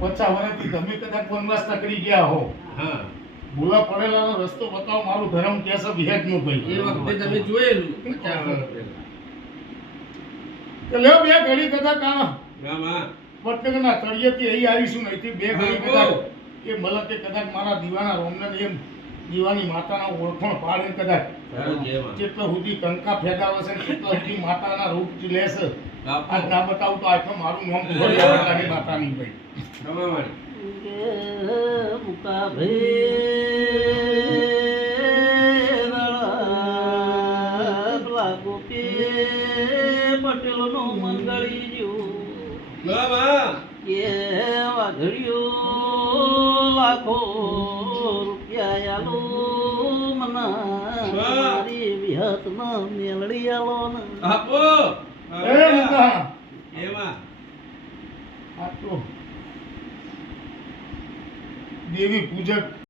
પચાસ વર્ષથી તમે કદાચ વનવાસ તકડી ગયા હો. હા. પડેલાનો રસ્તો બતાવો મારું ધર્મ કે છે વિહેજનું એ ભાઈ. વખતે તમે જોયેલું. કે લ્યો બે ઘડી કદાચ આ ગામમાં વટનગરના તળિયેથી અહીં આવીશું અહીંથી બે ઘડી કદાચ. એ મલકે કદાચ મારા દીવાના રોમને એમ દીવાની માતાના ઓળખણ પાડે કદાચ. જેટલા સુધી કંકા ફેંકાવે છે સુધી માતાના રૂપ લેશે આજ ના બતાવું તો આખો મારું નામ એ. માતાની માતાની ભાઈ. મુકા ગોપી પટેલ નો મંગળી જ્યો કે વાઘડિયો લાખો આલો મના મારી વિહત ના મેલડી આલો ને. આપો. એ મુકા એમાં આટલો દેવી પૂજક.